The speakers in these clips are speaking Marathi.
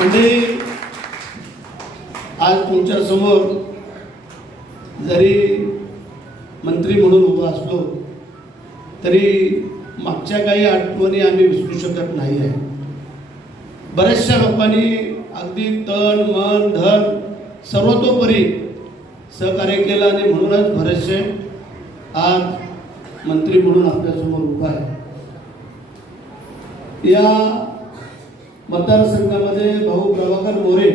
म्हणजे आज तुमच्यासमोर जरी मंत्री म्हणून उभा असलो तरी मागच्या काही आठवणी आम्ही विसरू शकत नाही आहे. बऱ्याचशा लोकांनी अगदी तन मन धन सर्वतोपरी सहकार्य केलं आणि म्हणूनच बरेचसे आज मंत्री म्हणून आपल्यासमोर उभा आहे. या मतदारसंघामध्ये भाऊ प्रभाकर मोरे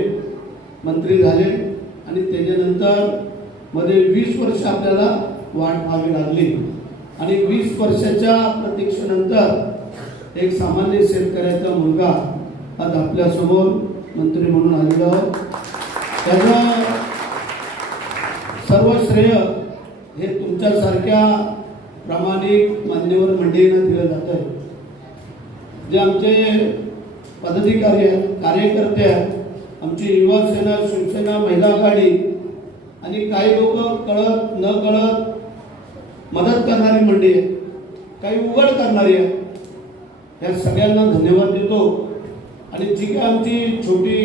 मंत्री झाले आणि त्याच्यानंतरमध्ये वीस वर्ष आपल्याला वाट पाहावी लागली. आणि वीस वर्षाच्या प्रतीक्षेनंतर एक सामान्य शेतकऱ्याचा मुलगा आज आपल्यासमोर मंत्री म्हणून आलेला आहोत त्याचं सर्व श्रेय हे तुमच्यासारख्या प्रामाणिक मान्यवर मंडळींना दिलं जातं आहे जे आमचे पदाधिकारी आहेत कार्यकर्ते आहेत. आमची युवा सेना शिवसेना महिला आघाडी आणि काही लोक कळत न कळत मदत करणारी मंडळी आहे काही उघड करणारी आहे या सगळ्यांना धन्यवाद देतो. आणि जी काय आमची छोटी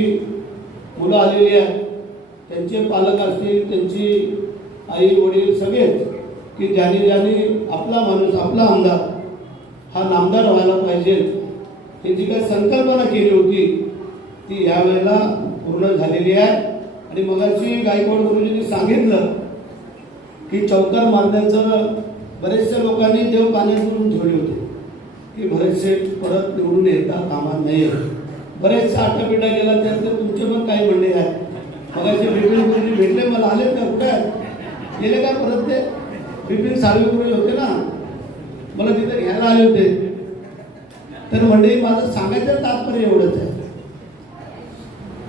मुलं आलेली आहेत त्यांचे पालक असतील त्यांची आई वडील सगळेच की ज्याने ज्याने आपला माणूस आपला आमदार हा नामदार व्हायला पाहिजे ही जी काही संकल्पना केली होती ती यावेळेला पूर्ण झालेली आहे. आणि मगाशी गायकवाड गुरुजींनी सांगितलं की चौकार मारण्याचं बरेचशा लोकांनी देव पाण्यात करून ठेवले होते. की बरेचसे परत निवडून येता कामा नाही बरेचसा आठवडा गेला त्यानंतर तुमचे पण काही म्हणणे आहेत. मगाशी बिपिन गुरुजी भेटले मला आले का कुठे गेले का परत ते? बिपिन साळवे गुरुजी होते ना? मला तिथे घ्यायला आले होते. तर मंडळी माझं सांगायचं तात्पर्य एवढंच आहे.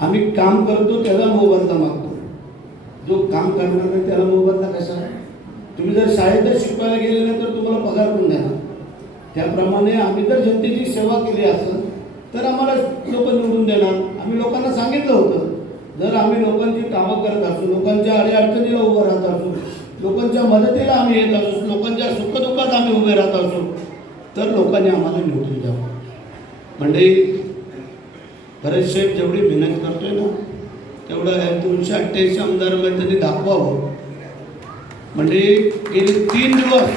आम्ही काम करतो त्याला मोबदला मागतो. जो काम करणार नाही त्याला मोबदला कसा तुम्ही जर शाळेतच शिकवायला गेले नाही तर तुम्हाला पगार पण देणार? त्याप्रमाणे आम्ही जर जनतेची सेवा केली असेल तर आम्हाला लोक निवडून देणार. आम्ही लोकांना सांगितलं होतं जर आम्ही लोकांची कामं करत असू लोकांच्या अडीअडचणीला उभं राहत असू लोकांच्या मदतीला आम्ही येत असू लोकांच्या सुखदुःखात आम्ही उभे राहत असू तर लोकांनी आम्हाला निवडून द्यावं म्हणजे बरेचसे जेवढी मेहनत करतोय ना तेवढं दोनशे अठ्ठ्याऐंशी आमदारांमध्ये त्यांनी दाखवावं. म्हणजे गेले तीन दिवस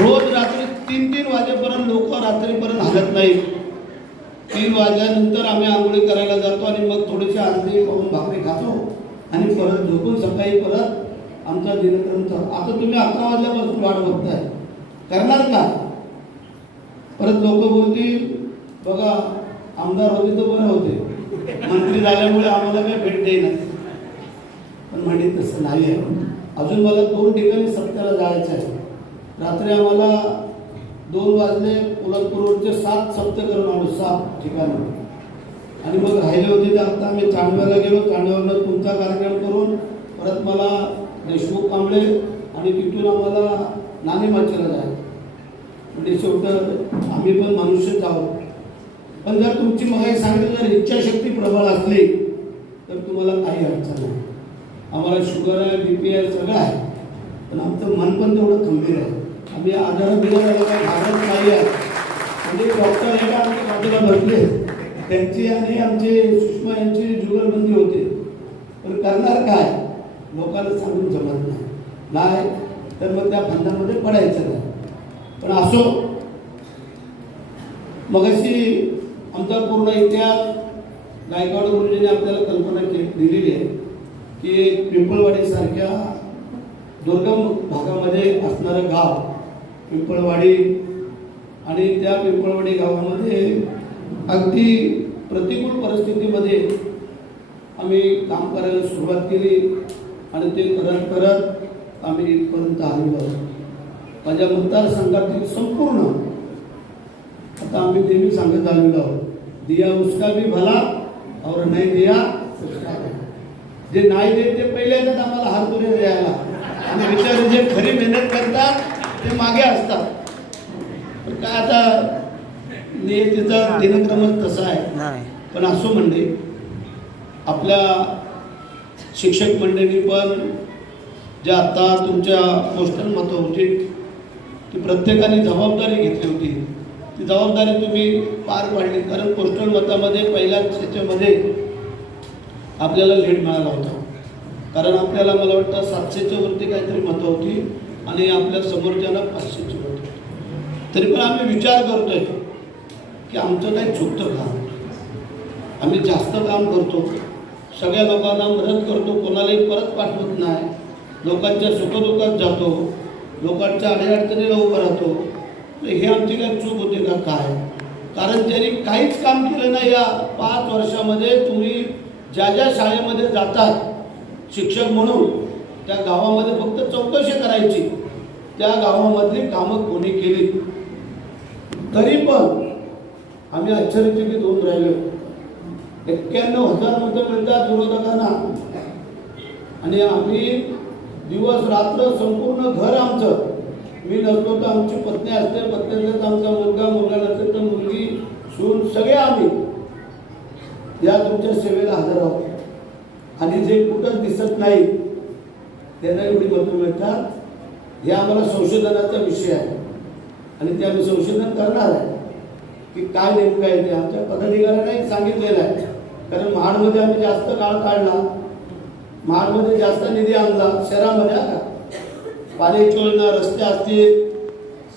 रोज रात्री तीन तीन वाजेपर्यंत लोक रात्रीपर्यंत हलत नाही. तीन वाजल्यानंतर आम्ही आंघोळी करायला जातो आणि मग थोडेसे आंधी पाहून भाकरी खातो आणि परत झोपून सकाळी परत आमचा दिनक्रम आता तुम्ही अकरा वाजल्यापासून वाट बघताय. करणार का? परत लोक बोलतील बघा आमदार होते तर बरं होते. मंत्री झाल्यामुळे आम्हाला काय भेट देईना पण म्हणजे तसं नाही आहे. अजून मला दोन ठिकाणी सप्त्याला जायचं आहे. रात्री आम्हाला दोन वाजले पोलादपूरवरचे सात सप्त करून आलो सात ठिकाणं. आणि मग राहिले होते ते आता आम्ही चांडव्याला गेलो चांडव्यावरनं तुमचा कार्यक्रम करून परत मला देशमुख कांबळे आणि तिथून आम्हाला नाणे माचेला आहे म्हणजे शेवट आम्ही पण मनुष्यच आहोत. पण जर तुमची मग सांगितलं जर इच्छाशक्ती प्रबळ असली तर तुम्हाला काही अडचण नाही. आम्हाला शुगर आहे बी पी आहे सगळं आहे. पण आमचं मन पण तेवढं खंबीर आहे. आम्ही आजारात बिजाराला काही घाबरत नाही आहे. म्हणजे डॉक्टर एका आमच्या बाजूला बसले? त्यांची आणि आमचे सुषमा यांची जुगलबंदी होते. पण करणार काय? लोकांना सांगून जमत नाही. नाही तर मग त्या फंदामध्ये पडायचं नाही. पण असो. मगाशी आमचा पूर्ण इतिहास गायकवाड गुरुजीने आपल्याला कल्पना दिलेली आहे की पिंपळवाडीसारख्या दुर्गम भागामध्ये असणारं गाव पिंपळवाडी आणि त्या पिंपळवाडी गावामध्ये अगदी प्रतिकूल परिस्थितीमध्ये आम्ही काम करायला सुरुवात केली आणि ते करत करत आम्ही इथपर्यंत आलेलो आहोत. माझ्या मतदारसंघातील संपूर्ण आता आम्ही नेहमी सांगत आलेलो आहोत दिया उसका भी भला और नाही दिया उसका. जे नाही देत ते पहिले येतात आम्हाला हात पुढे द्यायला आणि बिचारे जे खरी मेहनत करतात ते मागे असतात. पण काय आता नियतीचा दिनक्रमच तसा आहे. पण असो म्हणजे आपल्या शिक्षक मंडळी पण जे आता तुमच्या पोस्टल मतं होती ती प्रत्येकाने जबाबदारी घेतली होती. ती जबाबदारी तुम्ही पार पाडली. कारण पोस्टल मतामध्ये पहिल्याच ह्याच्यामध्ये आपल्याला लीड मिळाला होता. कारण आपल्याला मला वाटतं सातशेच्या वरती काहीतरी मतं होती आणि आपल्या समोरच्याला पाचशेची होती. तरी पण आम्ही विचार करतोय की आमचं काही चुकतं का? आम्ही जास्त काम करतो. सगळ्या लोकांना मदत करतो. कोणालाही परत पाठवत नाही. लोकांच्या सुखदुःखात जातो लोकांच्या अडीअडचणीला उभं राहतो. तर हे आमची काय चूक होते का काय? कारण त्यांनी काहीच काम केलं नाही या पाच वर्षामध्ये. तुम्ही ज्या ज्या शाळेमध्ये जातात शिक्षक म्हणून त्या गावामध्ये फक्त चौकशी करायची. त्या गावामधली कामं कोणी केली? तरी पण आम्ही आश्चर्यचकित होऊन राहिलो. एक्क्याण्णव हजार मतं मिळतात विरोधकांना. आणि आम्ही दिवस रात्र संपूर्ण घर आमचं. मी नसलो तर आमची पत्नी असते पत्नी आमचा मुलगा मुलगा नसेल तर मुलगी सून सगळे आम्ही. या तुमच्या सेवेला हजर आहोत. आणि जे कुठंच दिसत नाही त्यांना एवढी मतं मिळतात. हे आम्हाला संशोधनाचा विषय आहे. आणि ते आम्ही संशोधन करणार आहे. की काय नेमकं आहे ते आमच्या पदाधिकाऱ्यांनाही सांगितलेलं आहे. कारण महाडमध्ये आम्ही जास्त काळ काढला. महाडमध्ये जास्त निधी आणला. शहरामध्ये आता पाणी योजना रस्ते असतील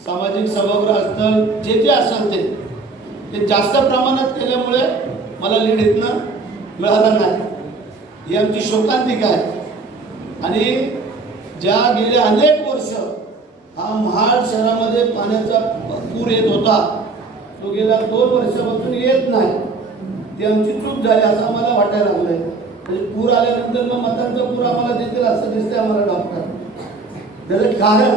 सामाजिक सभागृह असतं जे जे असाल ते. ते जास्त प्रमाणात केल्यामुळे मला लीड इथनं मिळाला नाही. ही आमची शोकांतिका आहे. आणि ज्या गेले अनेक वर्ष हा महाड शहरामध्ये पाण्याचा पूर येत होता तो गेल्या दोन वर्षापासून येत नाही. ती आमची चूक झाली असं आम्हाला वाटायला आहे म्हणजे पूर आल्यानंतर मग मतांचा पूर आम्हाला देतील असं दिसतंय आम्हाला डॉक्टर. त्याचं कारण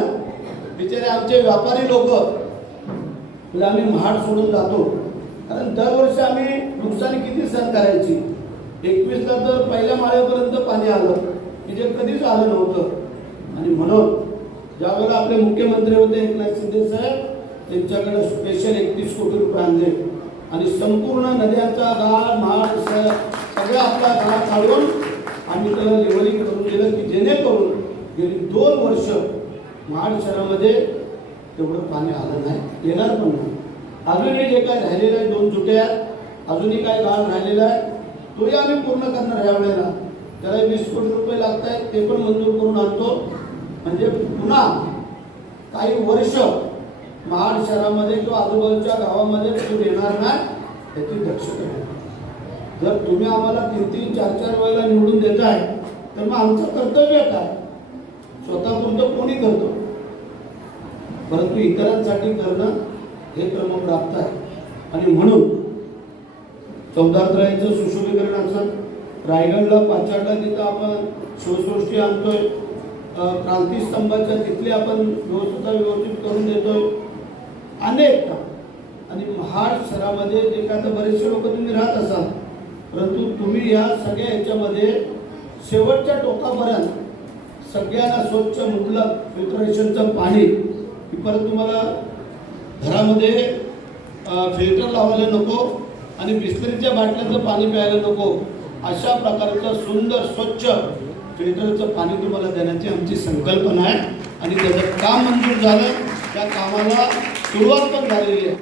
बिचारे आमचे व्यापारी लोक म्हणजे आम्ही महाड सोडून जातो. कारण दरवर्षी आम्ही नुकसानी किती सहन करायची? एकवीसला तर पहिल्या माळेपर्यंत पाणी आलं. की जे कधीच आलं नव्हतं. आणि म्हणून ज्यावेळेला आपले मुख्यमंत्री होते एकनाथ शिंदे साहेब त्यांच्याकडे स्पेशल एकतीस कोटी रुपये आणले. आणि संपूर्ण नद्यांचा गाळ महाड सगळा आपला गाळ काढून आम्ही त्याला लेवलिंग करून दिलं की जेणेकरून गेली दोन वर्ष महाड शहरामध्ये तेवढं पाणी आलं नाही येणार पण नाही. अजूनही जे काय राहिलेलं आहे दोन चुट्या अजूनही काय गाळ राहिलेला आहे तोही आम्ही पूर्ण करणार या वेळेला त्याला वीस कोटी रुपये लागत आहेत ते पण मंजूर करून आणतो. म्हणजे पुन्हा काही वर्ष महाड शहरामध्ये किंवा आजूबाजूच्या गावामध्ये पूर येणार नाही याची दक्षता घ्या. जर तुम्ही आम्हाला तीन तीन चार चार वेळेला निवडून देताय तर मग आमचं कर्तव्य काय? स्वतःपुरतं कोणी करतो? परंतु इतरांसाठी करणं हे क्रम प्राप्त आहे. आणि म्हणून चौदात्रयाचं सुशोभीकरण असं रायगडला पाचाडला तिथं आपण शिवसृष्टी आणतोय. क्रांतीस्तंभाच्या तिथली आपण व्यवस्था व्यवस्थित करून देतोय. अनेक. आणि महाड शहरामध्ये जे काय तर बरेचसे लोक तुम्ही राहत असाल. परंतु तुम्ही या सगळ्या ह्याच्यामध्ये शेवटच्या टोकापर्यंत सगळ्यांना स्वच्छ मुबलक फिल्टरेशनचं पाणी की परत तुम्हाला घरामध्ये फिल्टर लावायला नको आणि बिस्लरीच्या बाटल्याचं पाणी प्यायला नको. अशा प्रकारचं सुंदर स्वच्छ फिल्टरचं पाणी तुम्हाला देण्याची आमची संकल्पना आहे. आणि त्याचं काम मंजूर झालं. त्या कामाला सुरुवात पण झालेली आहे.